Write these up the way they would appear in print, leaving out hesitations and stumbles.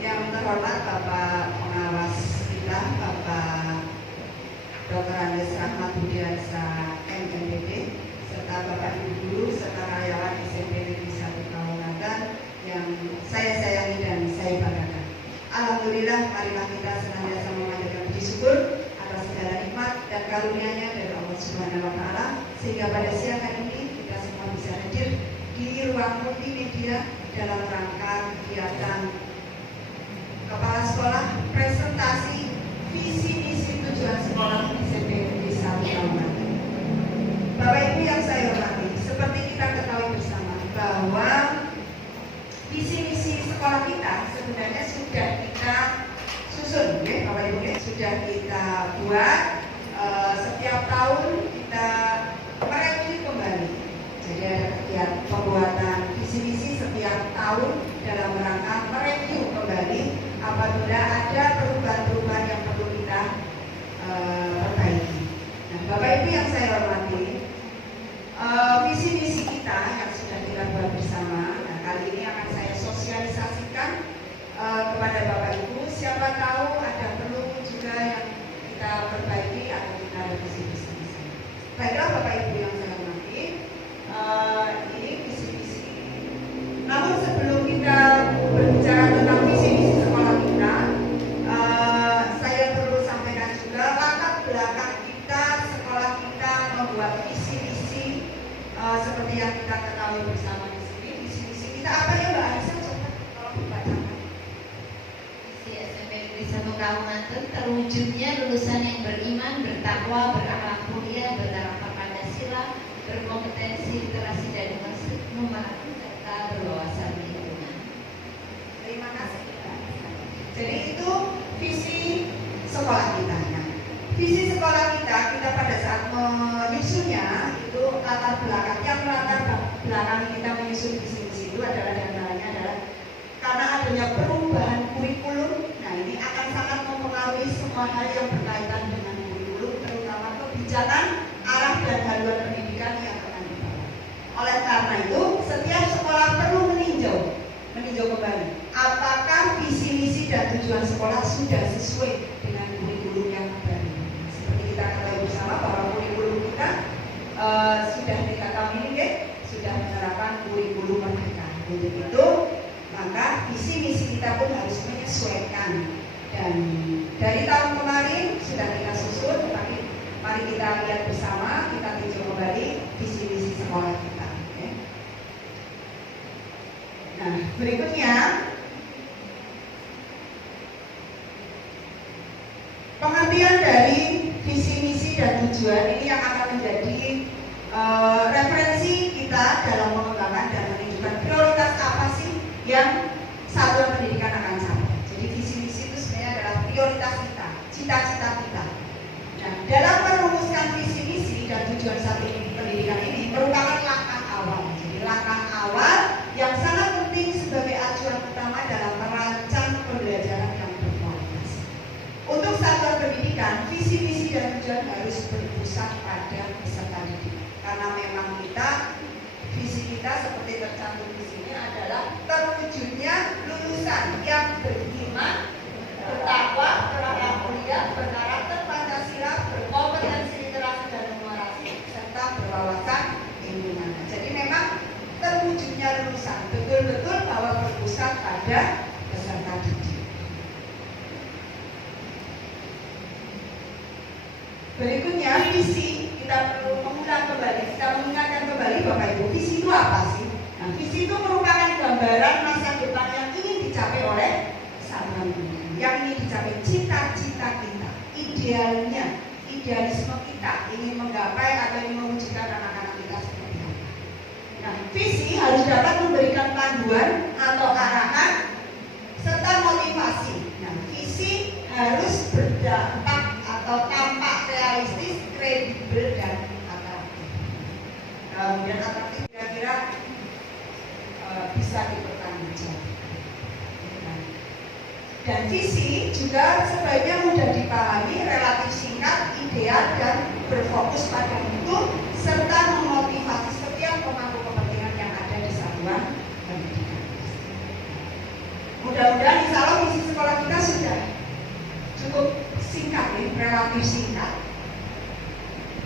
Yang terhormat Bapak Pengawas kita, Bapak Dr. Andes Rahmat Budiarsa MNBD, serta Bapak Ibu Guru serta karyawan SMP Negeri 1 Kawungan yang saya sayangi dan saya banggakan. Alhamdulillah, marilah kita senantiasa memanjatkan puji syukur atas segala nikmat dan karunia-Nya dari Allah Subhanahu wa Ta'ala, sehingga pada siang hari ini kita semua bisa hadir di ruang multimedia dalam rangka kegiatan Kepala Sekolah presentasi visi misi tujuan sekolah SMP Negeri 1 Kawungan. Bapak Ibu yang saya hormati, seperti kita ketahui bersama bahwa visi misi sekolah kita sebenarnya sudah kita susun, ya Bapak Ibu, ya, sudah kita buat. Setiap tahun kita mereview kembali. Jadi ada kegiatan pembuatan visi misi setiap tahun dalam rangka mereview kembali apabila ada perubahan-perubahan yang perlu kita perbaiki. Nah, Bapak Ibu yang saya hormati, visi misi kita yang sudah kita buat bersama, nah kali ini akan saya sosialisasikan kepada Bapak Ibu. Siapa tahu ada perlu juga yang kita perbaiki atau kita revisi visi misi. Baiklah Bapak Ibu yang saya hormati, ini visi misi. Namun sebelum kita berbicara tentang visi misi sekolah kita, saya perlu sampaikan juga latar belakang kita, sekolah kita membuat visi misi seperti yang kita ketahui bersama di sini. Visi misi kita apa ya Mbak Aisyah? Coba kalau dibacakan. Visi SMP Negeri 1 Kawungan terwujudnya lulusan yang beriman, bertakwa, berakhlak mulia, bertaraf Pancasila, berkompetensi, literasi dan memahami serta berwawasan lingkungan. Terima kasih. Jadi itu visi sekolah kita. Nah, visi sekolah kita pada saat menyusunnya itu latar belakang kita menyusun visi misi itu adalah diantaranya adalah karena adanya perubahan kurikulum. Nah ini akan sangat mempengaruhi semua hal yang berkaitan dengan kurikulum, terutama kebijakan arah dan haluan pendidikan yang akan dibawa. Oleh karena itu, setiap sekolah perlu meninjau kembali apakah visi misi dan tujuan sekolah sudah sesuai dengan kurikulum yang baru. Seperti kita ketahui bersama bahwa kurikulum kita sudah kita tahun ini sudah menerapkan kurikulum merdeka. Untuk itu maka visi misi kita pun harus menyesuaikan, dan dari tahun kemarin sudah kita susun, tapi mari kita lihat bersama, kita tinjau kembali visi misi sekolah kita. Nah, berikutnya pengertian dari visi misi dan tujuan ini yang akan menjadi referensi kita dalam mengembangkan dan menunjukkan prioritas apa sih yang satuan pendidikan akan capai. Jadi visi misi itu sebenarnya adalah prioritas kita, cita-cita kita. Nah, dalam merumuskan visi misi dan tujuan satuan pendidikan ini merupakan langkah awal. Jadi langkah awal yang sangat penting sebagai acuan utama dalam merancang pembelajaran yang berkualitas. Untuk satuan pendidikan, visi misi dan tujuan harus berpusat pada peserta didik. Karena memang visi kita seperti tercantum di sini adalah terwujudnya lulusan yang beriman, bertakwa, berakhlak mulia, berkarakter Pancasila, berkompetensi literasi dan numerasi, serta berwawasan lingkungan. Jadi memang terwujudnya lulusan betul-betul bahwa berpusat pada peserta didik. Berikutnya visi, kita perlu mengingatkan kembali Bapak Ibu, visi itu apa sih? Nah, visi itu merupakan gambaran masa depan yang ingin dicapai oleh satuan pendidikan, yang ingin dicapai cita-cita kita, idealisme kita, ingin menggapai atau ingin mewujudkan anak-anak kita seperti apa. Nah, visi harus dapat memberikan panduan atau arahan serta motivasi. Nah, visi harus berdampak atau tampak realistis, kredibel dan atraktif. Kemudian atraktif kira-kira bisa dipertanggungjawabkan. Dan visi juga sebaiknya mudah dipahami, relatif singkat, ideal dan berfokus pada mutu serta memotivasi setiap pemangku kepentingan yang ada di satuan pendidikan. Mudah-mudahan insya Allah visi cukup singkat ya, relatif singkat.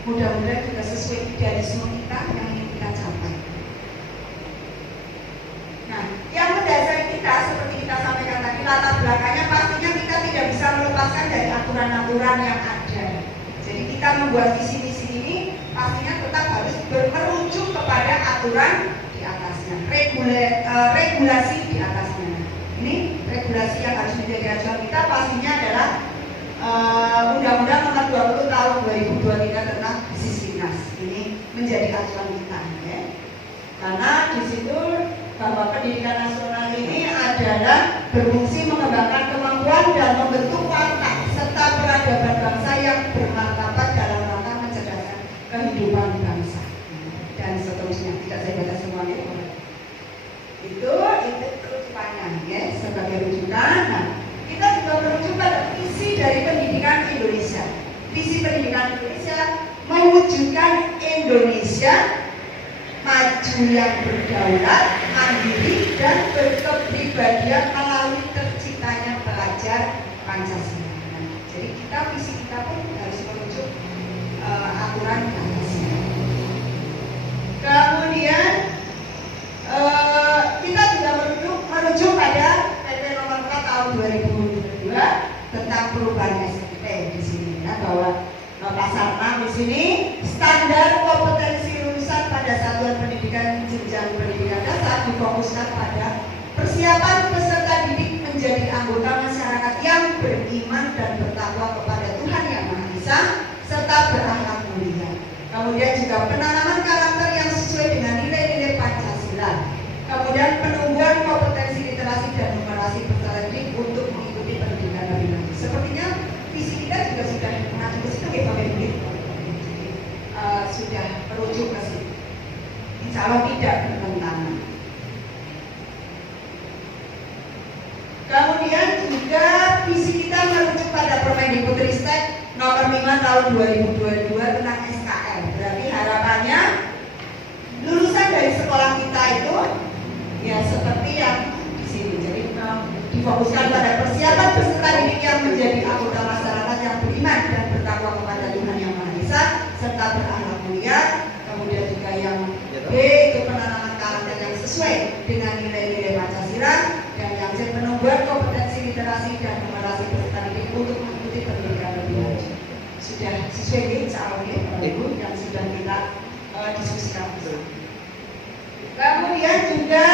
Mudah-mudahan juga sesuai idealisme kita yang ingin kita capai. Nah, yang mendasari kita seperti kita sampaikan tadi, latar belakangnya pastinya kita tidak bisa melepaskan dari aturan-aturan yang ada. Jadi kita membuat visi-visi ini pastinya tetap harus merujuk kepada aturan di atasnya, regulasi di atasnya. Ini regulasi yang harus menjadi acuan kita pastinya adalah Undang-Undang Nomor 20 Tahun 2023 tentang Bisnis. Ini menjadi acuan kita, ya. Karena di situ bahwa pendidikan nasional ini adalah berfungsi mengembangkan kemampuan dan membentuk watak serta peradaban bangsa yang bermartabat dalam rangka mencerdaskan kehidupan bangsa dan seterusnya. Tidak saya baca semuanya. Itu rujukannya, ya, sebagai rujukan. Nah, kita juga merujuk pada visi dari pendidikan Indonesia. Visi pendidikan Indonesia mewujudkan Indonesia maju yang berdaulat, mandiri dan berkepribadian melalui terciptanya pelajar Pancasila. Nah, jadi visi kita pun harus merujuk aturan Pancasila. Kemudian kita juga merujuk pada PP Nomor 4 Tahun 2022 tentang perubahan SPP di sini, ya, bahwa pasal 6 di sini standar kompetensi lulusan pada satuan pendidikan jenjang pendidikan dasar difokuskan pada persiapan peserta didik menjadi anggota masyarakat yang beriman dan bertakwa kepada Tuhan Yang Maha Esa serta berakhlak mulia. Kemudian juga penanaman karakter yang sesuai dengan nilai-nilai Pancasila. Kemudian penumbuhan kompetensi literasi dan numerasi peserta didik untuk mengikuti pendidikan lebih lanjut. Sepertinya visi kita juga sudah mengacu ke situ, ya, Bapak Ibu. Sudah merujuk ke situ. Insya Allah tidak bertentangan. Kemudian juga visi kita merujuk pada Permendikbudristek Nomor 5 Tahun 2022 tentang SKL. Berarti harapannya lulusan dari sekolah kita itu ya seperti yang di sini. Jadi difokuskan pada persiapan peserta didik yang menjadi anggota masyarakat yang beriman dan bertakwa kepada Tuhan Yang Maha Esa serta berakhlak mulia. Kemudian juga yang B itu penanaman karakter yang sesuai dengan nilai-nilai Pancasila, dan yang C penumbuhan kompetensi literasi dan numerasi peserta didik untuk mengikuti pendidikan lebih lanjut. Sudah sesuai insya Allah, Ibu, yang sudah kita diskusikan. Kemudian juga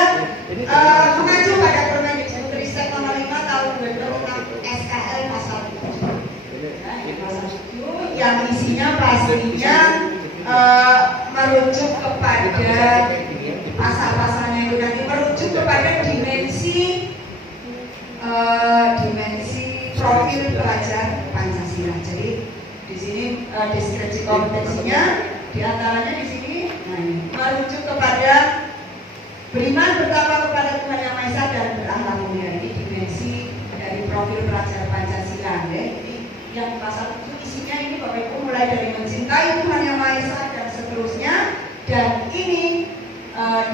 mengacu pada Permendikbudristek Nomor 5 Tahun 2022 tentang SKL pasal 7. Nah, pasal 7 yang isinya pastinya merujuk kepada pasal-pasalnya itu nanti merujuk kepada dimensi profil pelajar Pancasila. Jadi di sini deskripsi kompetensinya diantaranya di sini merujuk kepada beriman bertakwa kepada Tuhan Yang Maha Esa dan berakhlak mulia. Ini dimensi dari profil pelajar Pancasila, ya. Jadi yang pasal itu isinya ini Bapak Ibu mulai dari mencintai Tuhan Yang Maha Esa dan seterusnya, dan ini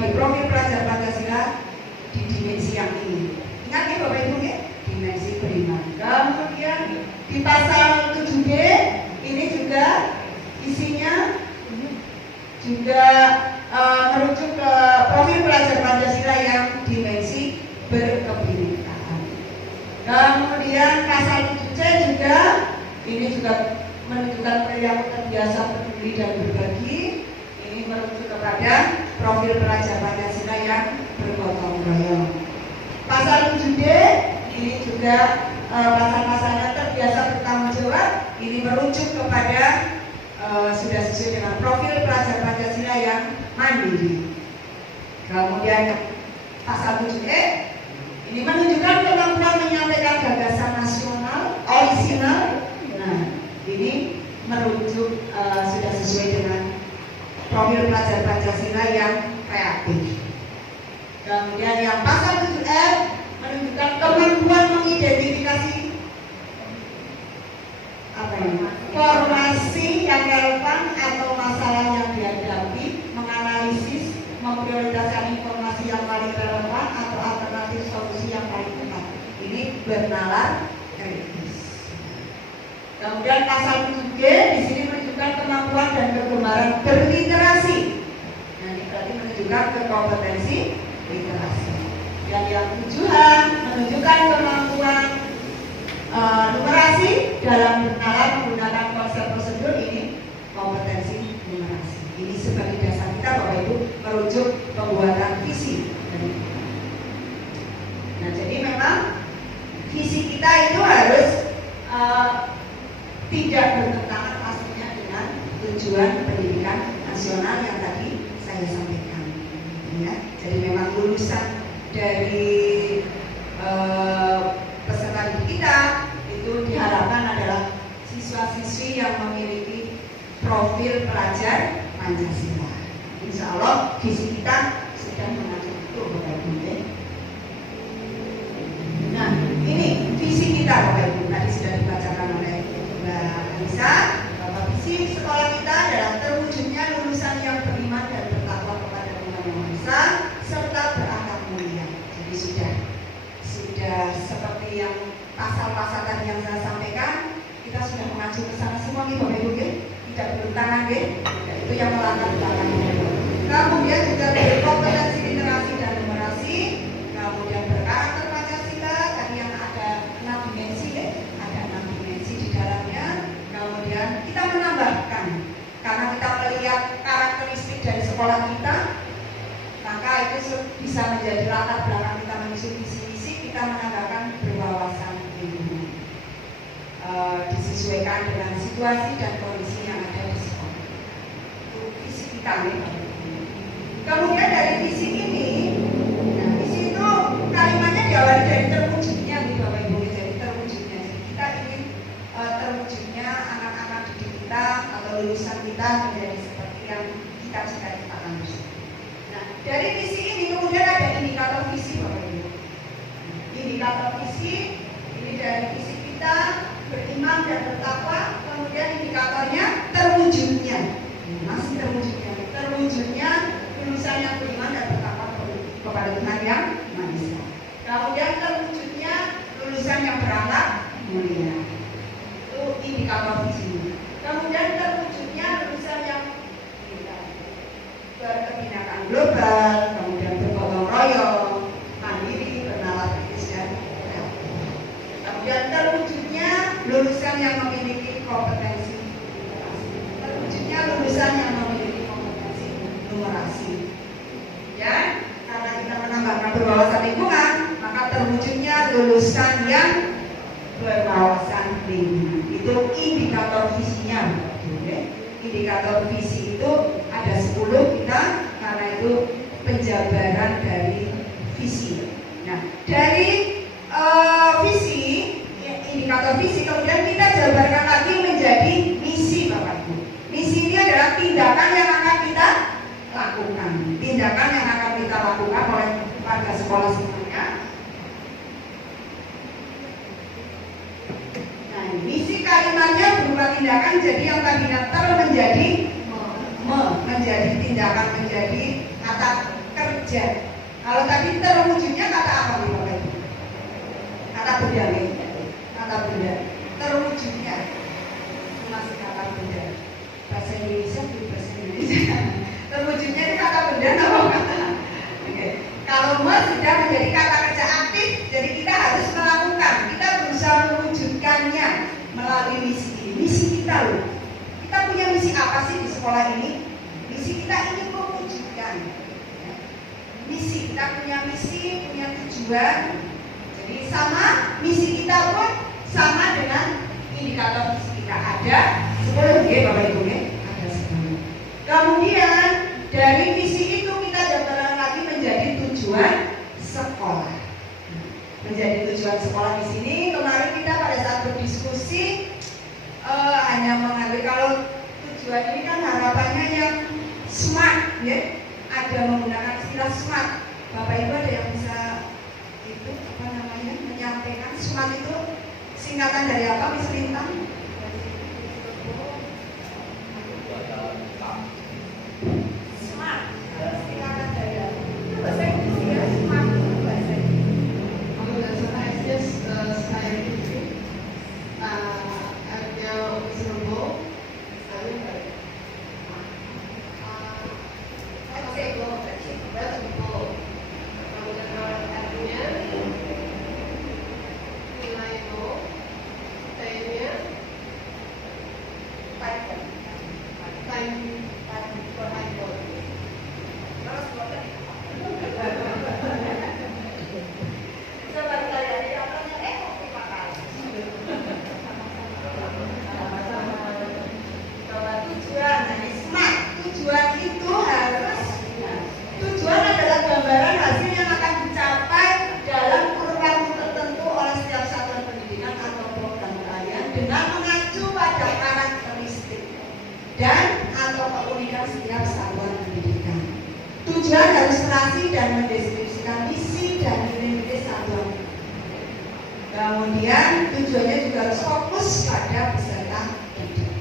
di profil pelajar Pancasila di dimensi yang ini. Ingat ya Bapak Ibu, ya, dimensi beriman. Kemudian di pasal 7B ini juga isinya juga merujuk ke profil pelajar Pancasila yang dimensi berkebinekaan. Kemudian pasal 7C juga ini juga menunjukkan perilaku terbiasa peduli dan berbagi. Ini merujuk kepada profil pelajar Pancasila yang bergotong royong. Pasal 7D ini juga pasal-pasalnya terbiasa bertanggung jawab. Ini merujuk kepada sudah sesuai dengan profil pelajar Pancasila yang mandiri. Kemudian pasal 7E ini menunjukkan kemampuan menyampaikan gagasan nasional orisinal. Nah, ini merujuk sudah sesuai dengan profil pelajar Pancasila yang kreatif. Kemudian yang pasal 7F menunjukkan kemampuan mengidentifikasi formasi yang relevan atau masalah yang dihadapi, menganalisis, memprioritaskan informasi yang paling relevan atau alternatif solusi yang paling tepat. Ini bernalar kritis. Kemudian pasal 7G di sini menunjukkan kemampuan dan kegemaran berliterasi. Nah, ini berarti menunjukkan kompetensi literasi. Dan yang 7H menunjukkan kemampuan numerasi dalam berkenalan menggunakan konsep prosedur. Ini kompetensi numerasi. Ini sebagai dasar kita Bapak Ibu merujuk pembuatan visi. Nah, jadi memang visi kita itu harus tidak bertentangan pastinya dengan tujuan pendidikan nasional yang tadi saya sampaikan. Ya, jadi memang lulusan dari peserta didik kita itu diharapkan adalah siswa-siswi yang memiliki profil pelajar Pancasila. Insya Allah visi kita sudah mengacu itu Bapak Ibu. Nah, ini visi kita Bapak Ibu tadi sudah dibacakan oleh Mbak Anissa. Bahwa visi sekolah kita adalah terwujudnya lulusan yang beriman dan bertakwa kepada Tuhan Yang Maha Esa serta berakhlak mulia. Jadi sudah seperti yang pasal-pasal tadi yang saya sampaikan, kita sudah mengacu ke sana semua nih Bapak Ibu, tidak bertentangan, itu yang melatar belakangnya. Kemudian juga berkompetensi literasi dan numerasi, kemudian berkarakter Pancasila, tadi yang ada 6 dimensi, ada 6 dimensi di dalamnya. Kemudian kita menambahkan, karena kita melihat karakteristik dari sekolah kita, maka itu bisa menjadi latar belakang kita menyusun visi-visi. Kita menambahkan berwawasan lingkungan, disesuaikan dengan situasi dan kondisi yang ada di sekolah. Itu visi kita nih. Kemudian dari visi ini, nah visi itu kalimatnya diawali dari terwujudnya nih Bapak Ibu. Jadi terwujudnya, jadi kita ingin terwujudnya anak-anak didik kita atau lulusan kita menjadi seperti yang kita cita-citakan. Nah, dari visi ini kemudian ada indikator visi Bapak Ibu. Indikator visi ini dari visi kita beriman dan bertakwa, kemudian indikatornya terwujudnya, masih terwujudnya lulusan yang beriman dan bertakwa kepada Tuhan Yang Maha Esa. Kemudian terwujudnya lulusan yang berakhlak mulia, itu indikator visi. Kemudian terwujudnya lulusan yang berkebinekaan global, kemudian bergotong royong, mandiri, bernalar kritis dan kreatif. Kemudian terwujudnya lulusan yang memiliki kompetensi literasi, terwujudnya lulusan yang memiliki kompetensi numerasi. Ya, karena kita menambahkan berwawasan lingkungan, maka terwujudnya lulusan yang berwawasan lingkungan. Itu indikator visinya. Indikator visi itu ada 10 kita, karena itu penjabaran dari visi. Nah, dari visi, indikator visi kemudian kita jabarkan lagi menjadi misi Bapak Ibu. Misi ini adalah tindakan yang akan kita lakukan, tindakan yang akan kita lakukan oleh warga sekolah semuanya. Nah, misi kalimatnya berupa tindakan, jadi yang tadinya menjadi tindakan, menjadi kata kerja. Kalau tadi terwujudnya kata apa nih Bapak Ibu? Kata benda nih. Kata benda. Terwujudnya masih kata benda. Bahasa Indonesia di bahasa Indonesia. Terwujudnya itu kata benda atau kata? Oke. Kalau sudah menjadi kata kerja aktif, jadi kita harus melakukan. Kita berusaha mewujudkannya melalui misi. Misi kita loh. Kita punya misi apa sih di sekolah ini? Misi kita ingin mewujudkan. Misi kita punya misi, punya tujuan. Jadi sama misi kita pun sama dengan indikator visi kita. Ada 10 ya Bapak Ibu ya. Ada 10. Kemudian dari visi itu kita jabarkan lagi menjadi tujuan sekolah. Menjadi tujuan sekolah di sini kemarin kita pada saat berdiskusi hanya mengambil, kalau tujuan ini kan harapannya yang smart ya, ada menggunakan istilah smart. Bapak Ibu ada yang bisa itu apa namanya menyampaikan smart itu singkatan dari apa Miss Lintang? Smart singkatan dari apa? Itu bahasa Inggris ya, smart itu bahasa Inggris. Kalau bahasa Inggris saya itu artinya mengilustrasi dan mendeskripsikan misi dan nilai-nilai satuan. Kemudian tujuannya juga harus fokus pada peserta didik.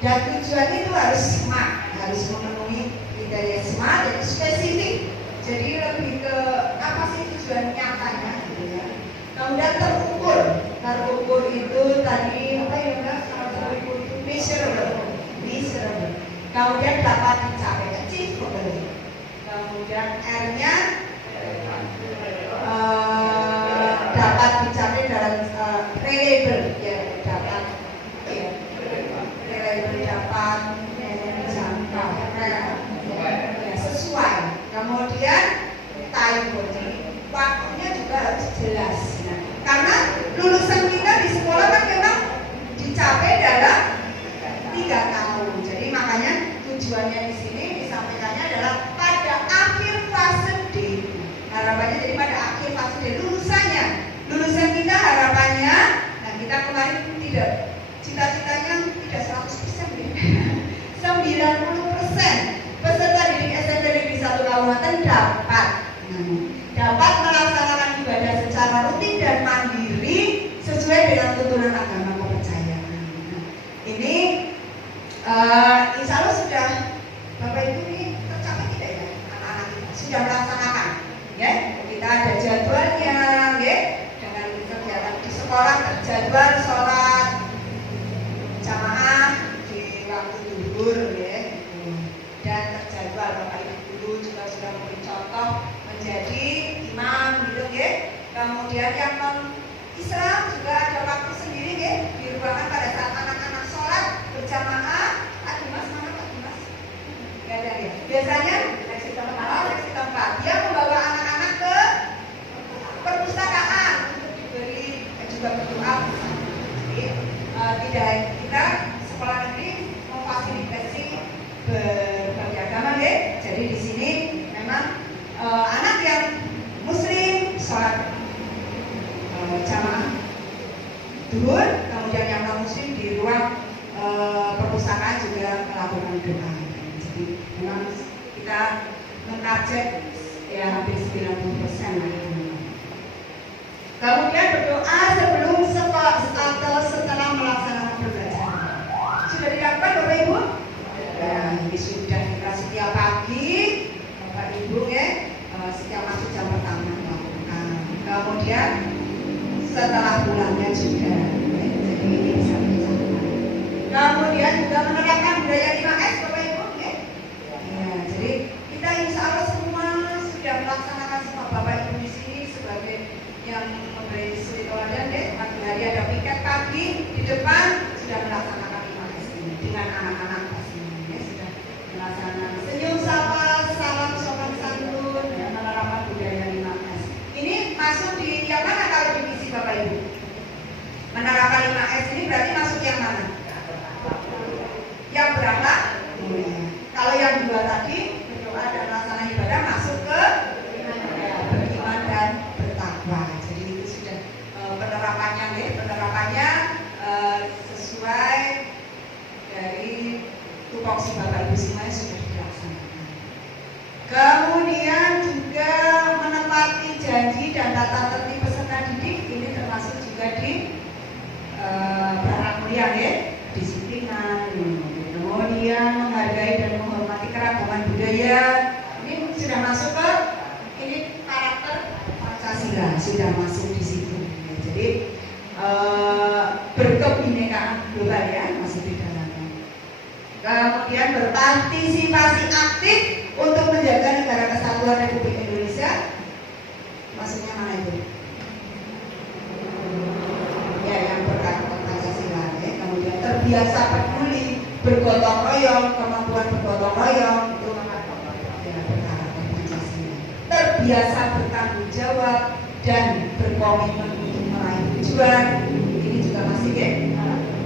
Dan tujuan itu harus smart, harus memenuhi kriteria smart dan spesifik. Jadi lebih ke apa sih tujuan nyatanya gitu ya. Kemudian terukur. Terukur itu tadi apa ya Mbak? Kalau terukur itu measurable. Kemudian dapat dicapai, achievable. Kemudian R-nya dapat dicapai dalam reliable, ya dapat reliable, dapat jangka, ya, sesuai. Kemudian time body, waktunya juga harus jelas. Nah, karena lulusan kita di sekolah kan memang dicapai dalam 3 tahun. Jadi makanya tujuannya di sini disampaikannya adalah pada akhir fase D. Harapannya jadi pada akhir fase D lulusan kita harapannya. Nah kita kemarin tidak, cita-citanya tidak 100% ya. 90% peserta didik SMP Negeri 1 Kalimantan dapat melaksanakan ibadah secara rutin dan mandiri sesuai dengan tuntunan agama kepercayaan. Nah, ini insya Allah sudah Bapak Ibu ini tercapai tidak ya, anak-anak kita sudah melaksanakan ya. Kita ada jadwalnya ya, dengan kegiatan di sekolah terjadwal sholat jamaah di waktu zuhur ya, dan terjadwal Bapak Ibu guru juga sudah memberi contoh menjadi imam gitu ya. Kemudian yang non Islam juga ada waktu sendiri ya, di ruangan pada saat anak-anak sholat berjamaah. Biasanya seksi tempat dia membawa anak-anak ke perpustakaan untuk diberi juga berdoa. Jadi tidak, kita sekolah negeri memfasilitasi berbagai agama ya. Jadi di sini memang anak yang muslim sholat jamaah zuhur, kemudian yang non muslim di ruang perpustakaan juga melakukan doa. Memang kita mentarget ya hampir 90% lah. Kemudian berdoa sebelum atau setelah melaksanakan pembelajaran. Sudah dilakukan Bapak Ibu? Ya, ini sudah kita setiap pagi Bapak Ibu ya, setiap masuk jam pertama melakukan. Kemudian setelah pulangnya juga. Jadi ini bisa dicapai. Kemudian juga menerapkan budaya 5S Bapak Ibu. Jadi kita insya Allah semua sudah melaksanakan, semua Bapak Ibu di sini sebagai yang memberi suri teladan deh. Pagi hari ada piket pagi di depan sudah melaksanakan 5S ini dengan anak-anak pastinya ya, sudah melaksanakan senyum sapa, salam sopan santun, dan menerapkan budaya 5S. Ini masuk di yang mana kalau di misi Bapak Ibu? Menerapkan 5S ini berarti masuk yang mana? Yang berakhlak mulia. Kalau yang 2 tadi berdoa dan melaksanakan ibadah masuk ke beriman dan bertakwa. Jadi itu sudah penerapannya sesuai dari tupoksi Bapak Ibu semuanya sudah dilaksanakan. Kemudian juga menepati janji dan tata tertib peserta didik, ini termasuk juga di berakhlak mulia ya, disiplinan. Kemudian menghargai dan menghormati keragaman budaya, ini sudah masuk ke ini karakter Pancasila, sudah masuk di situ ya. Jadi berkebinekaan global ya, masih di dalamnya. Kemudian berpartisipasi aktif untuk menjaga negara kesatuan Republik Indonesia, maksudnya mana itu? Ya, yang berkarakter Pancasila ya. Kemudian terbiasa peduli, bergotong royong, kemampuan bergotong royong itu ya berkarakter Pancasila. Terbiasa bertanggung jawab dan berkomitmen untuk meraih tujuan, ini juga masih ya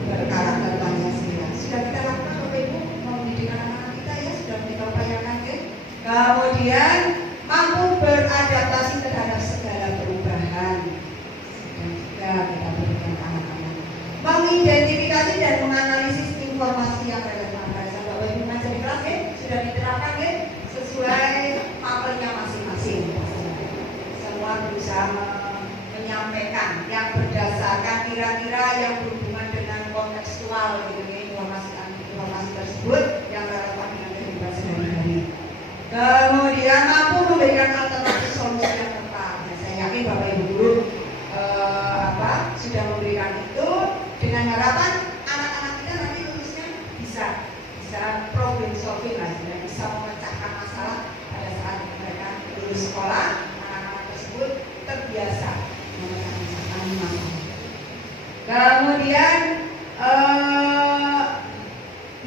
berkarakter Pancasila. Sudah kita lakukan Bapak Ibu mendidik anak-anak kita ya, sudah kita upayakan ya. Kemudian mampu beradaptasi terhadap segala perubahan, sudah kita berikan anak-anak. Mengidentifikasi dan menganalisis informasi yang relevan pada saat Bapak Ibu ngajar di kelas ya, sudah diterapkan ya sesuai mapelnya bisa menyampaikan yang berdasarkan kira-kira yang berhubungan dengan kontekstual gitu, informasi tersebut yang relevan dengan kehidupan sehari-hari. Kemudian mampu memberikan alternatif solusi yang tepat. Nah, saya yakin Bapak Ibu guru sudah memberikan itu dengan harapan anak-anak kita nanti lulusnya bisa problem solving lah, bisa memecahkan masalah pada saat mereka lulus sekolah. Anak-anak tersebut terbiasa memecahkan masalah. Kemudian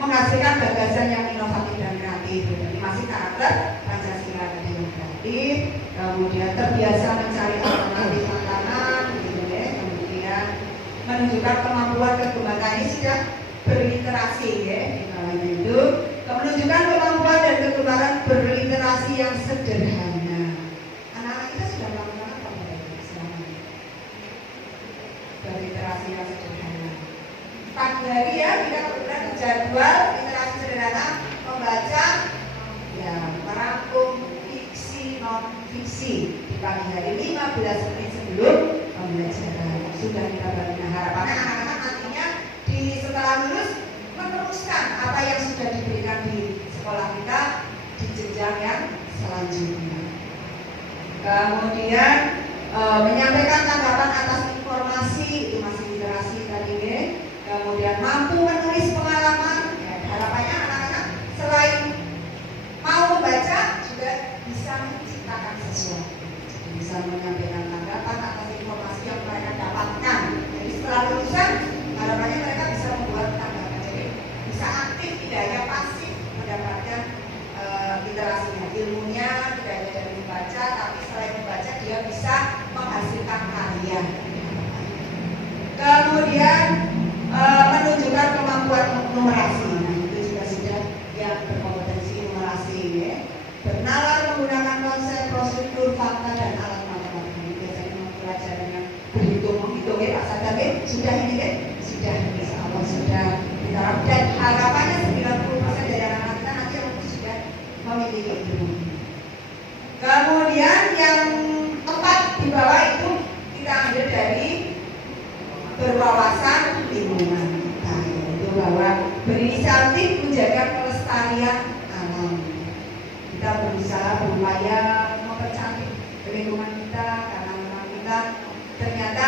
menghasilkan gagasan yang inovatif dan kreatif. Jadi masih karakter Pancasila dan demokratif. Kemudian terbiasa mencari alternatif tantangan, gitu ya. Kemudian menunjukkan kemampuan kegemaran, ini sudah berliterasi ya, di bawahnya itu. Menunjukkan kemampuan dan kegemaran berliterasi yang sederhana. Anak-anak kita sudah melakukan apa selama ini? Berliterasi yang sederhana. Pagi hari ya, kita kebetulan jadwal literasi sederhana, membaca, ya, merangkum fiksi non fiksi di pagi hari 15 menit sebelum pembelajaran. Sudah kita bagi. Nah, harapannya anak-anak nantinya setelah lulus meneruskan apa yang sudah diberikan di sekolah kita di jenjang yang selanjutnya. Kemudian menyampaikan tanggapan atas informasi, itu masih literasi tadi ya. Kemudian mampu menulis pengalaman, ya, harapannya anak-anak selain mau membaca juga bisa menciptakan sesuatu. Jadi bisa menyampaikan tanggapan atas informasi yang mereka dapatkan. Jadi setelah lulusan harapannya mereka bisa membuat tanggapan, jadi bisa aktif, tidak hanya pasif mendapatkan literasinya, ilmunya tidak hanya dari membaca, tapi selain membaca dia bisa menghasilkan karya. Kemudian menunjukkan kemampuan numerasi. Nah, itu juga sudah yang berkompetensi numerasi ya. Bernalar menggunakan konsep, prosedur, fakta dan alat matematika. Biasanya mempelajari dengan berhitung, menghitung ya Pak Sadar ya. Sudah ini ya? Sudah, insya Allah sudah diterapkan. Dan harapannya 90% dari anak-anak kita nanti sudah memiliki ilmu. Kemudian yang tepat di bawah itu kita ambil dari berwawasan lingkungan. Nah, itu bahwa berinisiatif menjaga kelestarian alam. Kita berusaha berupaya mempercantik lingkungan kita karena memang kita ternyata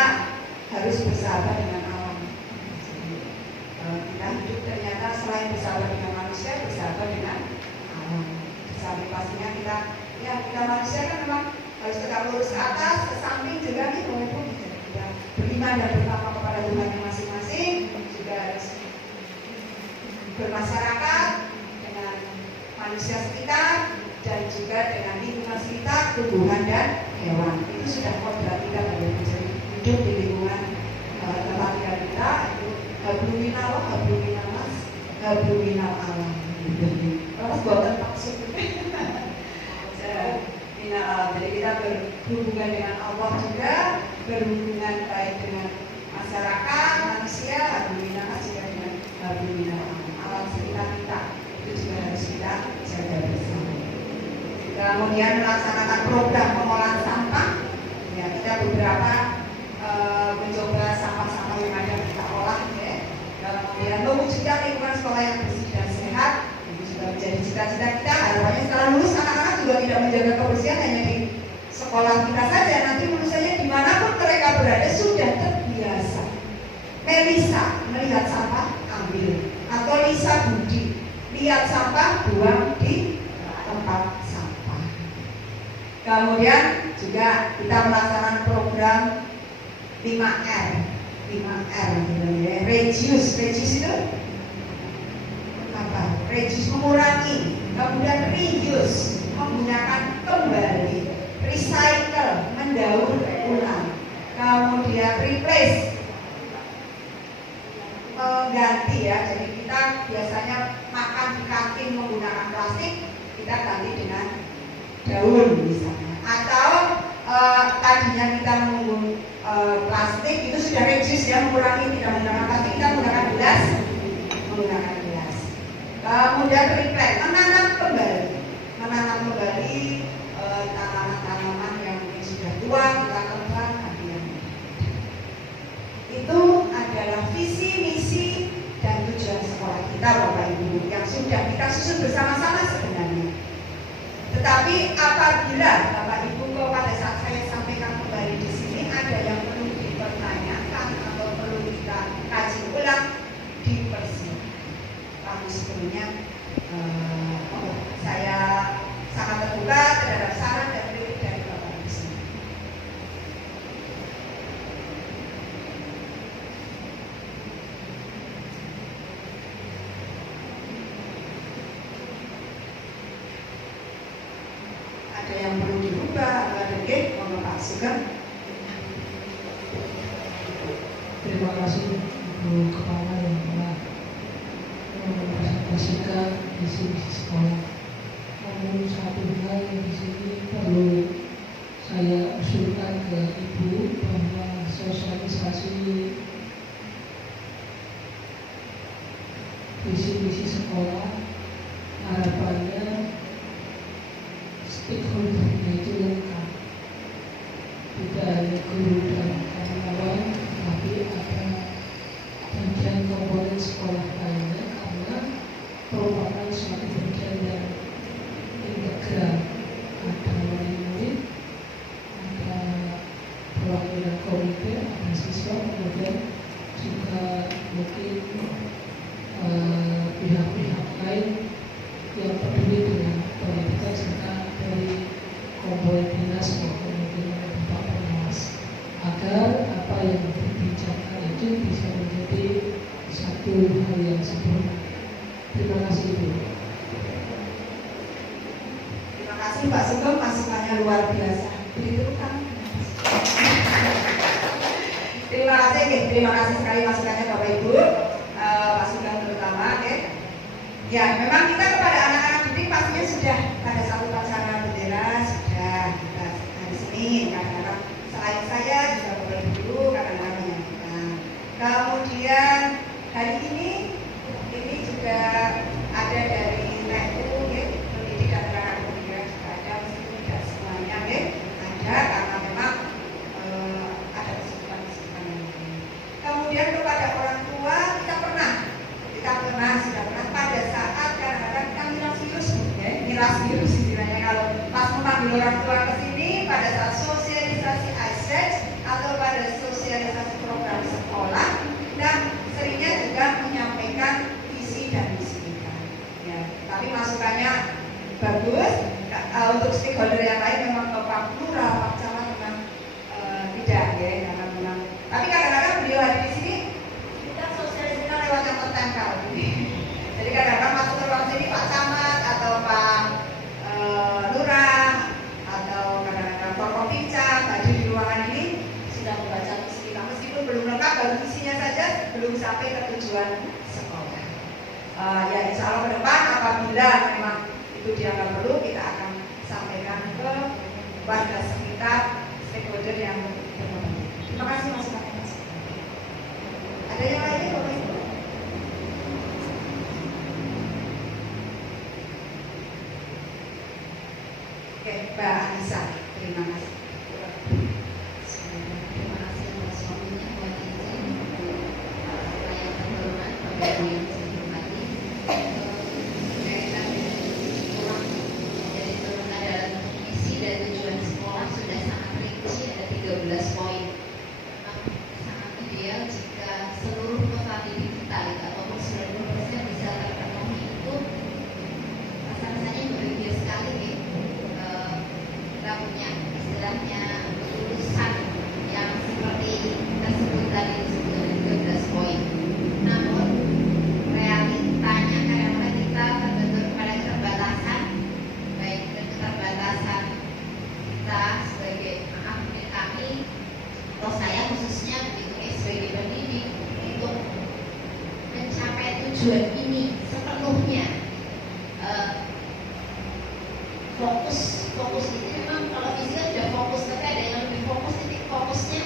harus bersahabat dengan alam. Kita hidup ternyata selain bersahabat dengan manusia, bersahabat dengan alam. Sampai pastinya kita manusia kan memang harus tegak lurus ke atas, ke samping juga nih, walaupun kita beriman dan bertakwa kepada Tuhan masing-masing, juga harus bermasyarakat dengan manusia sekitar dan juga dengan lingkungan sekitar, tumbuhan dan hewan. Itu sudah kodrat kita pada hidup di lingkungan tempat tinggal kita. Itu habluminal alam. Terus buatan maksud. Jadi kita berhubungan dengan Allah juga, berhubungan baik dengan masyarakat, manusia, alhamdulillah juga dengan alam sekitar kita. Itu juga harus kita jaga bersama. Kemudian melaksanakan program pengolahan sampah. Ya, kita beberapa mencoba sampah-sampah yang ada kita olah ya. Kemudian mewujudkan lingkungan sekolah yang bersih dan sehat. Itu sudah menjadi cita-cita kita. Harapannya setelah lulus anak-anak juga tidak menjaga kebersihan hanya di sekolah kita saja, nanti lulusannya dimanapun mereka berada sudah terbiasa. Melisa melihat sampah ambil, atau Lisa Budi lihat sampah buang di tempat sampah. Kemudian juga kita melaksanakan program 5R gitu ya. Reduce itu apa? Reduce mengurangi, kemudian reuse menggunakan kembali, recycle mendaur ulang, kemudian replace mengganti ya. Jadi kita biasanya makan di kantin menggunakan plastik, kita ganti dengan daun misalnya. Atau tadinya kita menggunakan plastik itu sudah reduce ya, mengurangi, tidak menggunakan plastik, kita menggunakan gelas. Kemudian replant, menanam kembali tanaman-tanaman yang mungkin sudah tua, kita Sugeng. Terima kasih Ibu Kepala yang telah mempresentasikan visi-misi sekolah. Namun satu hal yang di sini perlu saya usulkan ke Ibu bahwa sosialisasi visi-misi sekolah harapannya stakeholder-nya itu lengkap, tidak hanya guru dan karyawan, tapi ada bagian komponen sekolah lainnya karena merupakan suatu bagian yang integral. Ada wali murid, ada perwakilan komite, ada siswa, kemudian juga mungkin pihak-pihak lain yang peduli dengan pendidikan serta dari komponen dinas maupun mungkin Bapak Pengawas, agar apa yang dibincangkan itu bisa menjadi satu hal yang sempurna. Terima kasih Ibu. Terima kasih Pak Sugeng, masukannya luar biasa. Beri tepuk tangan. Terima kasih sekali masukannya Bapak Ibu, Pak Sugeng terutama. Ya, memang kita kepada anak-anak didik pastinya sudah pada satu upacara bendera sudah kita hari Senin, kadang-kadang selain saya juga Bapak Ibu kadang-kadang menyampaikan. Kemudian hari ini juga ada dari TU, pendidikan anak pendidikan juga ada, meskipun tidak semuanya ada karena memang ada kesibukan-kesibukan yang lain. Kemudian kepada orang tua kita sudah pernah pada saat kadang-kadang kita miras virus istilahnya kalau pas memanggil orang tua ke sini pada saat sosialisasi ISEC atau pada sosialisasi program sekolah. Nah, seringnya juga menyampaikan visi dan misi kita. Ya, tapi masukannya bagus. Untuk stakeholder yang lain memang Bapak Lurah, Pak Camat memang tidak ya, karena memang. Tapi kadang-kadang beliau hadir di sini kita sosialisasikan lewat yang tertempel. Jadi kadang-kadang masuk ke ruang sini Pak Camat atau Pak Lurah atau kadang-kadang Forkopimcam hadir di ruangan ini sudah membaca visi kita meskipun belum lengkap, baru visinya saja belum sampai ke tujuan sekolah. Ya insya Allah ke depan apabila memang itu dianggap perlu kita akan sampaikan ke warga sekitar stakeholder yang berkepentingan. Terima kasih masukannya. Ada yang lainnya Bapak Ibu? Oke, Mbak Anissa, terima kasih. Terima kasih atas suaminya buat izin yang terhormat Bapak Ibu yang saya hormati. Berkaitan dengan sekolah menjadi turunan dalam misi dan tujuan sekolah sudah sangat rinci, ada 13 poin. Memang sangat ideal jika seluruh peserta didik kita ataupun 90% bisa terpenuhi. Itu rasanya bahagia sekali nih. Kita punya istilahnya lulusan yang seperti tersebut tadi disebutkan 13 poin. Namun realitanya kadang-kadang kita terbentur pada keterbatasan, baik keterbatasan kita sebagai kami atau saya khususnya begitu sebagai pendidik untuk mencapai tujuan ini sepenuhnya. Fokus itu memang kalau visi kan sudah fokus, tapi ada yang lebih fokus, titik fokusnya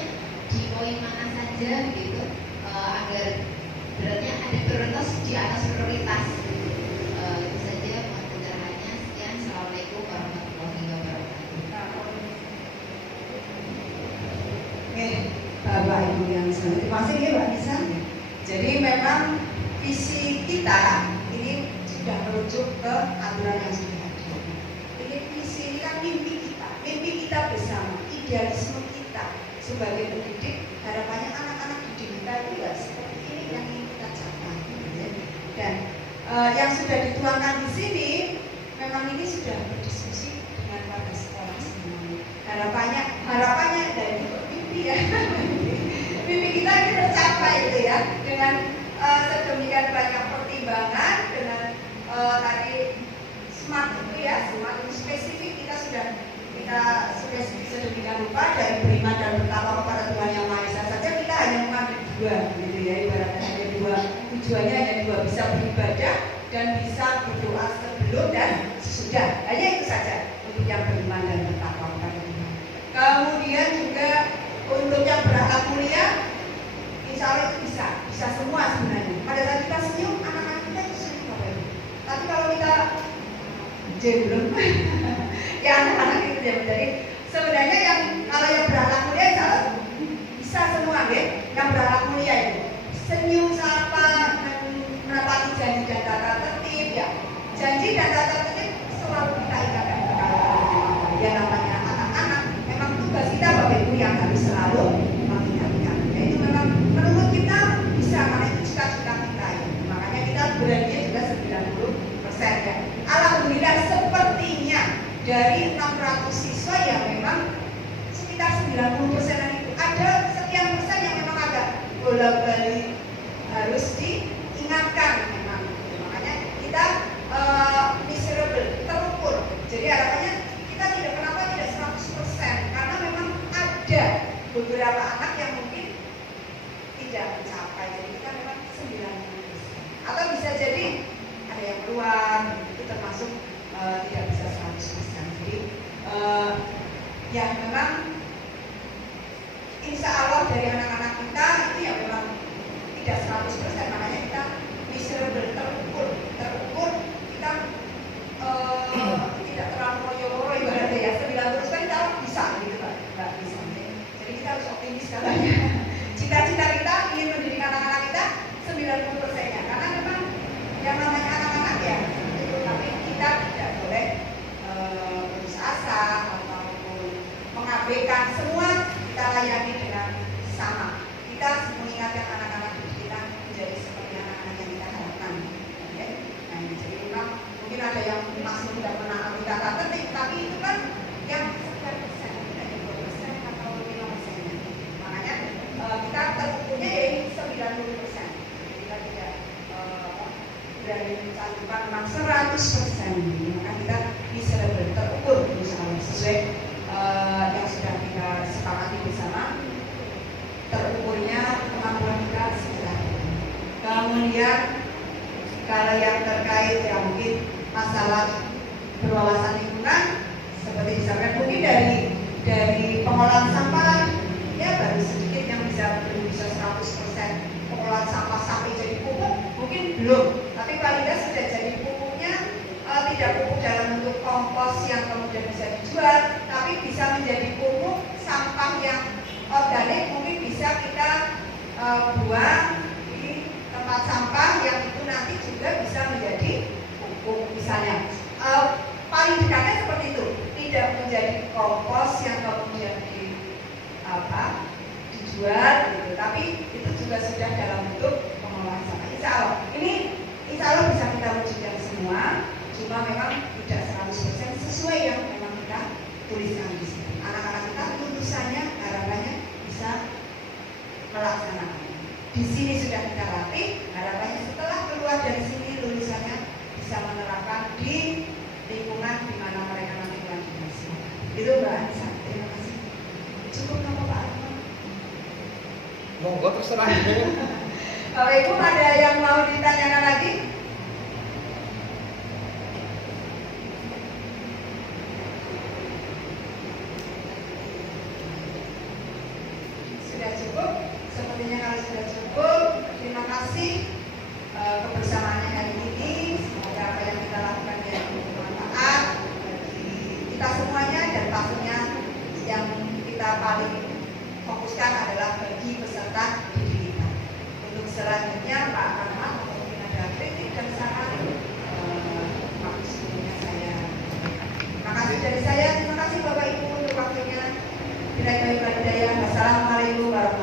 di poin mana saja gitu, agar beratnya ada prioritas di atas prioritas. Itu saja mohon pencerahannya. Sekian, assalamualaikum warahmatullahi wabarakatuh. Oke, Bapak Ibu yang selamat, terima kasih ya Mbak Nisa. Jadi memang visi kita ini sudah merujuk ke aturan yang sudah ada. Visi ini kan mimpi kita bersama, idealisme kita sebagai pendidik. Harapannya anak-anak didik kita itu ya seperti ini yang ingin kita capai. Dan yang sudah dituangkan di sini, memang ini sudah berdiskusi dengan warga sekolah semuanya. Harapannya dari mimpi ya, mimpi kita ini tercapai gitu ya, dengan sedemikian banyak pertimbangan, dengan tadi smart itu ya, smart spesifik kita sudah kita sudah sedemikian rupa dari beriman dan bertakwa kepada Tuhan Yang Maha Esa saja kita hanya mengambil dua, gitu ya, ibaratnya hanya dua, tujuannya hanya dua, bisa beribadah dan bisa berdoa sebelum dan sesudah, hanya itu saja untuk yang beriman dan bertakwa kepada Tuhan. Kemudian juga untuk yang berakhlak mulia, insya Allah itu bisa semua sebenarnya. Pada saat kita senyum, anak-anak kita itu senyum Bapak Ibu. Tapi kalau kita jembleng, ya anak-anak itu dia menjadi sebenarnya yang kalau yang berakhlak mulia insya Allah bisa semua, ya. Yang berakhlak mulia itu senyum, sapa, dan menepati janji dan tata tertib, ya. Janji dan tata tertib selalu kita ingat. Ya namanya anak-anak, memang tugas kita Bapak Ibu yang harus selalu mengingatkan. Ya, itu memang menurut kita bisa, karena itu cita-cita kita, ya. Makanya kita beraninya juga 90%, ya. Alhamdulillah sepertinya dari 600 siswa yang memang sekitar 90% itu ada sekian persen yang memang agak bolak-balik harus diingatkan memang. Makanya kita miserable, terukur. Jadi harapannya kita tidak 100% karena memang ada beberapa anak yang mungkin tidak mencapai. Jadi kita memang 90%. Atau bisa jadi ada yang keluar, itu termasuk tidak bisa 100%. Jadi ya memang insya Allah dari anak-anak kita itu ya memang tidak 100%, makanya kita miserable, terukur kita tidak terlalu royo-royo ibaratnya, ya 90% kita bisa gitu Pak, nggak bisa. Jadi kita harus optimis katanya. Cita-cita kita ingin mendidik anak-anak kita 90%-nya, karena memang yang namanya anak-anak ya itu, tapi kita tidak boleh putus asa ataupun mengabaikan, semua kita layani dengan sama. Kita mengingatkan anak-anak kita menjadi seperti anak-anak yang kita harapkan, ya. Nah, jadi memang mungkin ada yang masih tidak menaati tata tertib, tapi itu kan yang 10%, tidak 2% atau 5%. Makanya kita terukurnya ya 90%. Kita tidak berani mencantumkan memang 100%. Maka kita bisa terukur misalnya sesuai yang sudah kita sepakati bersama. Terukurnya kemampuan kita secara. Kemudian kalau yang terkait ya mungkin masalah berwawasan lingkungan seperti disampaikan, mungkin dari pengolahan sampah ya baru sedikit yang belum bisa 100% pengolahan sampah sampai jadi pupuk, mungkin belum, tapi paling tidak sudah jadi pupuknya tidak pupuk dalam bentuk kompos yang kemudian bisa dijual, tapi bisa menjadi pupuk sampah yang organik, mungkin bisa kita buang di tempat sampah yang itu nanti juga bisa menjadi pupuk misalnya. Paling dekatnya seperti itu, tidak menjadi kompos yang kemudian dijual gitu, tapi itu juga sudah dalam bentuk pengolahan sampah. Insya Allah ini insya Allah bisa kita wujudkan semua, cuma memang tidak 100% sesuai yang memang kita tuliskan di sini. Anak-anak kita lulusannya harapannya bisa melaksanakan. Di sini sudah kita latih, harapannya setelah keluar dari sini lulusannya bisa menerapkan di lingkungan di mana mereka nanti berkontribusi. Itu Mbak Anissa. Terima kasih. Cukup nggak Pak? Monggo terserah. Bapak Ibu ada yang mau ditanyakan lagi? Sudah cukup? Sepertinya kalau sudah cukup, terima kasih kebersamaannya hari ini. Semoga apa yang kita lakukan yang bermanfaat bagi kita semuanya, dan pastinya yang kita paling fokuskan adalah bagi peserta didik kita. Untuk selanjutnya Pak Rahmat mungkin ada kritik dan saran, maksudnya saya. Terima kasih dari saya. Terima kasih Bapak Ibu untuk waktunya. Wassalamualaikum warahmatullahi wabarakatuh.